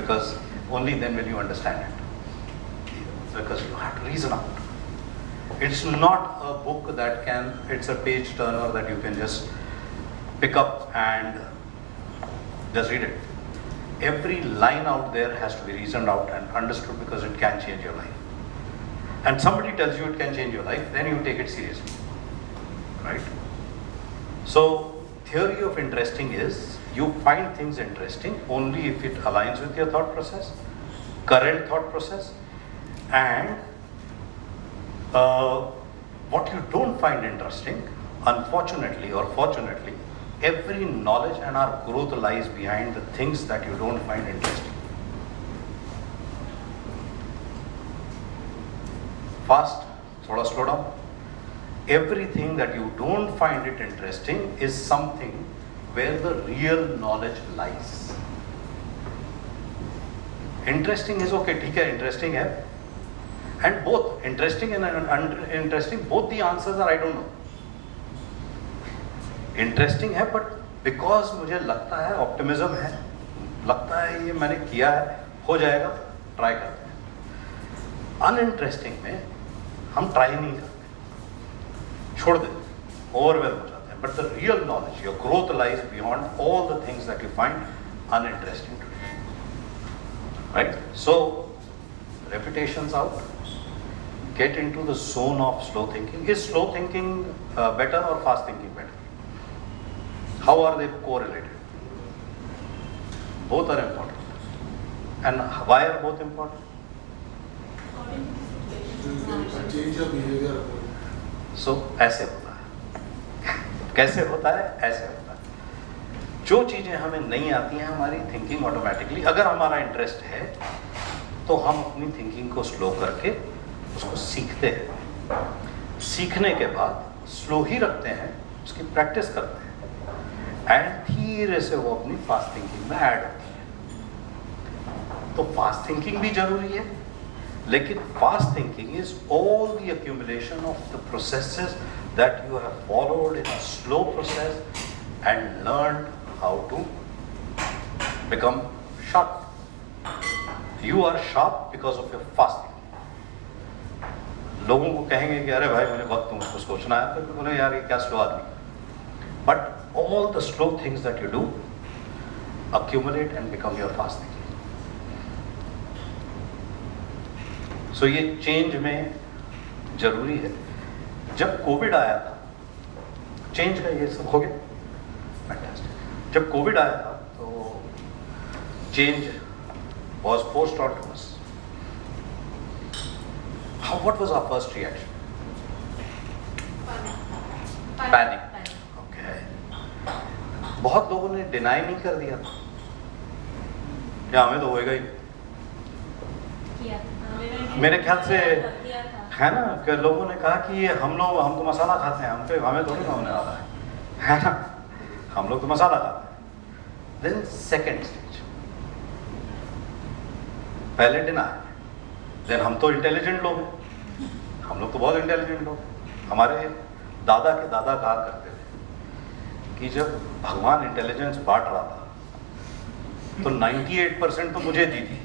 because only then will you understand it. Because you have to reason out. It's not a book that it's a page turner that you can just pick up and just read it. Every line out there has to be reasoned out and understood because it can change your life. And somebody tells you it can change your life, then you take it seriously, right? So, theory of interesting is, you find things interesting only if it aligns with your thought process, current thought process, and what you don't find interesting, unfortunately or fortunately, every knowledge and our growth lies behind the things that you don't find interesting. Fast, thoda slow down. Everything that you don't find it interesting is something where the real knowledge lies. Interesting is okay, ठीक है, interesting है. And both interesting and uninteresting, both the answers are I don't know. Interesting है, but because मुझे लगता है, optimism है, लगता है ये मैंने किया है, हो जाएगा, try करते हैं. Uninteresting में हम try नहीं करते, छोड़ देते, overwhelm हो जाते हैं. But the real knowledge, your growth lies beyond all the things that you find uninteresting today. Right? So, reputations out. Get into the zone of slow thinking. Is slow thinking better or fast thinking better? How are they correlated? Both are important. And why are both important? Change your behavior. So, ऐसे होता है. कैसे होता है? ऐसे होता है. जो चीजें हमें नहीं आती हैं, हमारी थिंकिंग ऑटोमेटिकली, अगर हमारा इंटरेस्ट है तो हम अपनी थिंकिंग को स्लो करके उसको सीखते हैं. सीखने के बाद स्लो ही रखते हैं, उसकी प्रैक्टिस करते हैं एंड धीरे से वो अपनी फास्ट थिंकिंग में ऐड होती है. तो फास्ट थिंकिंग भी जरूरी है, लेकिन fast thinking is all the accumulation of the processes that you have followed in a slow process and learned how to become sharp. You are sharp because of your fast thinking. लोगों को कहेंगे कि अरे भाई मुझे वक्त तुमको सोचना है, तो बोले यार ये क्या स्लो आदमी. But all the slow things that you do accumulate and become your fast thinking. सो ये चेंज में जरूरी है. जब कोविड आया था, चेंज का ये सब हो गया, फैंटास्टिक. जब कोविड आया था तो change was forced onto us. What was our first reaction? Panic. Okay. बहुत लोगों ने डिनाई नहीं कर दिया था, या हमें तो होएगा ही. मेरे ख्याल से है ना कि लोगों ने कहा कि ये हम तो मसाला खाते हैं, हमें थोड़ी ना होने वाला है ना, हम लोग तो मसाला खाते हैं. देन सेकेंड स्टेज, पहले डिनाई. देन हम तो इंटेलिजेंट लोग हैं, हम लोग तो बहुत इंटेलिजेंट लोग. हमारे दादा के दादा कहा करते थे कि जब भगवान इंटेलिजेंस बांट रहा था तो 98% तो मुझे दी थी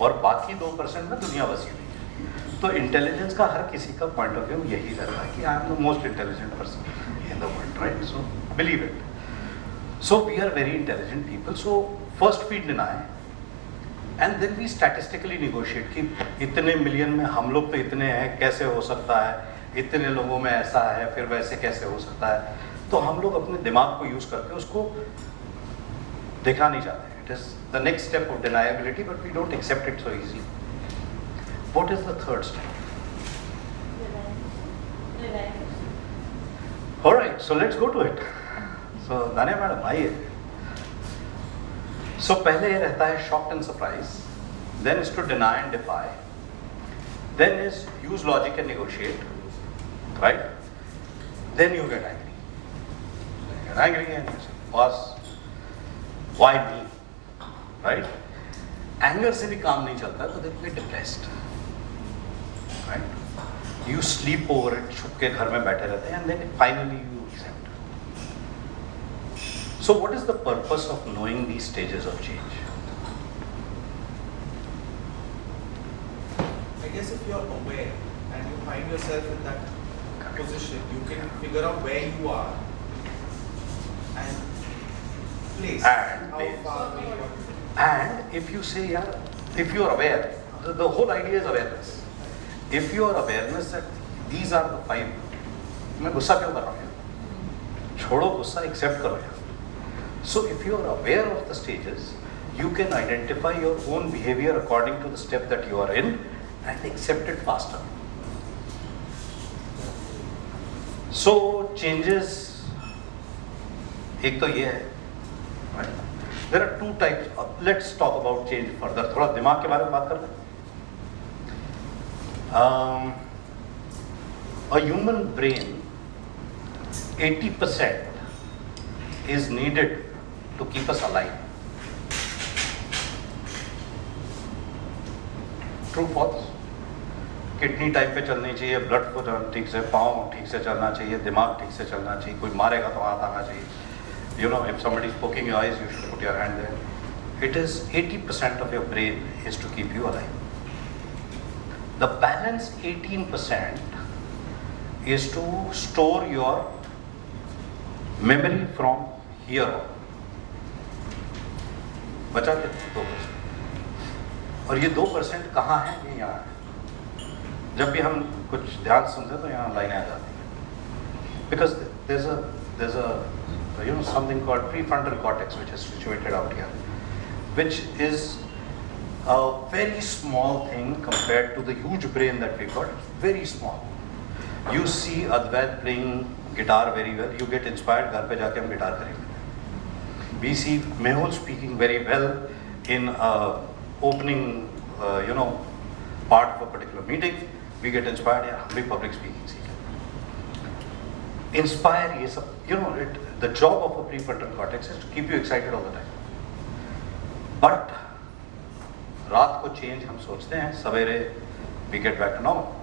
और बाकी 2% में दुनिया बसी हुई है. तो इंटेलिजेंस का हर किसी का पॉइंट ऑफ व्यू यही रहता है कि I am the most intelligent person in the world, right? So believe it. So we are very intelligent people. So first we deny and then we statistically negotiate कि इतने million में हम लोग तो इतने हैं, कैसे हो सकता है, इतने लोगों में ऐसा है, फिर वैसे कैसे हो सकता है. तो हम लोग अपने दिमाग को यूज करके उसको देखना नहीं चाहते. It is the next step of deniability, but we don't accept it so easily. What is the third step? Alright, so let's go to it. So Dania madam आइए. सो पहले ये रहता है shocked and surprise, then is to deny and defy, then is use logic and negotiate, right? Then you get angry. You're angry and you say, boss, why me? Right? Anger से भी काम नहीं चलता, तो then you get depressed. Right? You sleep over it, छुप के घर में बैठे रहते हैं, and then finally you accept. So what is the purpose of knowing these stages of change? guess if you're aware and you find yourself in that position, you can figure out where you are and place And how place. far away you are. And if you say, yeah, if you are aware, the whole idea is awareness. If you are awareness that these are the five, मैं गुस्सा क्यों कर रहा हूँ यार? छोड़ो गुस्सा, accept करो यार. So if you are aware of the stages, you can identify your own behavior according to the step that you are in and accept it faster. So changes, एक तो ये है, right? There are two types. Let's talk about change further. थोड़ा दिमाग के बारे में बात कर लें. A human brain, 80% is needed to keep us alive. True, false? Kidney time पे चलनी चाहिए, ब्लड को ठीक से, पाँव ठीक से चलना चाहिए, दिमाग ठीक से चलना चाहिए, कोई मारेगा तो हाथ आना चाहिए. You know, if somebody is poking your eyes, you should put your hand there. It is 80% of your brain is to keep you alive. The balance 18% is to store your memory from here on. बचा के 2%. और ये 2% कहाँ है? ये यहाँ है. जब भी हम कुछ ध्यान सुनते हैं तो यहाँ लाइनें आ जाती हैं. Because there's a something called prefrontal cortex which is situated out here, which is a very small thing compared to the huge brain that we've got. Very small. You see Advait playing guitar very well, you get inspired, घर पे जाके हम guitar करेंगे. We see Mehul speaking very well in opening part of a particular meeting, we get inspired, yeah, हम भी public speaking सीखें. Inspire ये सब, the job of a prefrontal cortex is to keep you excited all the time. But रात को change हम सोचते हैं, सवेरे we get back to normal.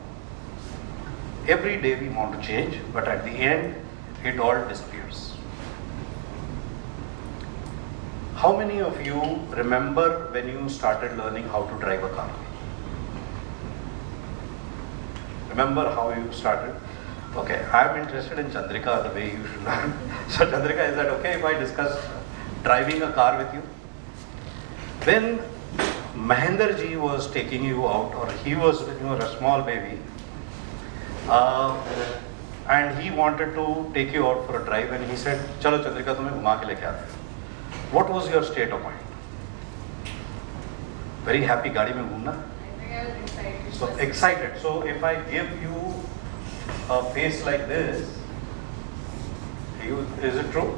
Every day we want to change, but at the end it all disappears. How many of you remember when you started learning how to drive a car? Remember how you started? Okay, I'm interested in Chandrika, the way you should learn. So Chandrika, is that okay if I discuss driving a car with you? When Mahendra ji was taking you out, or he was when you were a small baby, and he wanted to take you out for a drive, and he said, "Chalo Chandrika, तुम्हें घुमा के लेके आते हैं." What was your state of mind? Very happy, गाड़ी में घूमना? I was excited. So excited. So if I give you a face like this, is it true?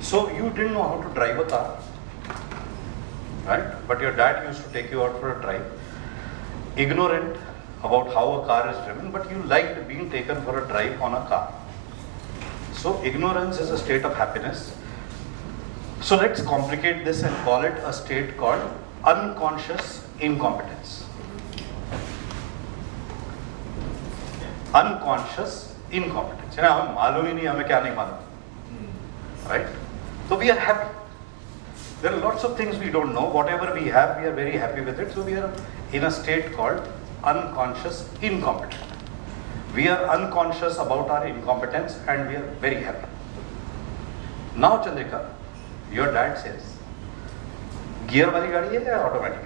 So you didn't know how to drive a car, right? But your dad used to take you out for a drive, ignorant about how a car is driven, but you liked being taken for a drive on a car. So ignorance is a state of happiness. So let's complicate this and call it a state called unconscious incompetence. Unconscious incompetence. हमें मालूम ही नहीं हमें क्या नहीं मालूम, right? So we are happy. There are lots of things we don't know. Whatever we have, we are very happy with it. So we are in a state called unconscious incompetent. We are unconscious about our incompetence and we are very happy. Now Chandrika, your dad says, gear वाली गाड़ी है या automatic?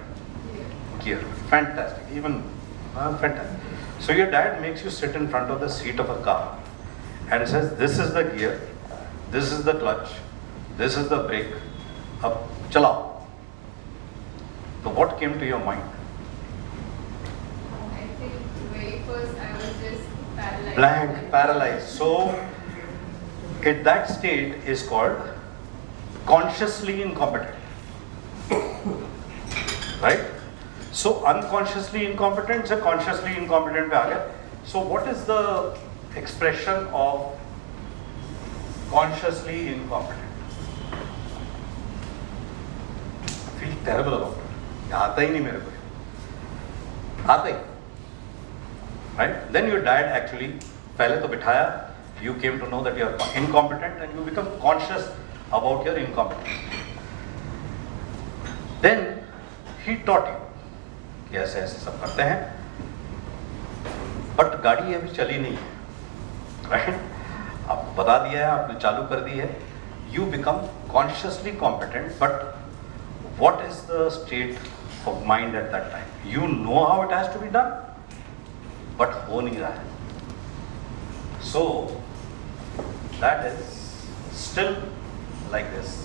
Gear. Fantastic. Even fantastic. So your dad makes you sit in front of the seat of a car and says, this is the gear, this is the clutch, this is the brake, अब चलाओ. So what came to your mind? I think very first I was just paralyzed. Blank, paralyzed. So at that state is called consciously incompetent. Right? So unconsciously incompetent से consciously incompetent पे आ गया. So what is the expression of consciously incompetent? I feel terrible about it. आता ही नहीं मेरे को. आता ही. Right? Then your dad actually पहले तो बिठाया. You came to know that you are incompetent and you become conscious about your incompetence. Then he taught you. कि ऐसे ऐसे सब करते हैं, बट गाड़ी अभी चली नहीं है, राइट? आपको बता दिया है, आपने चालू कर दी है, you become consciously competent, but what is the state of mind at that time? You know how it has to be done, but हो नहीं रहा है. So that is still like this.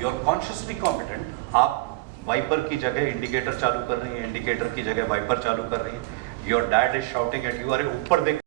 You are consciously competent. आप wiper की जगह indicator चालू कर रही हैं, इंडिकेटर की जगह वाइपर चालू कर रही हैं. Your dad is shouting at you, अरे ऊपर देख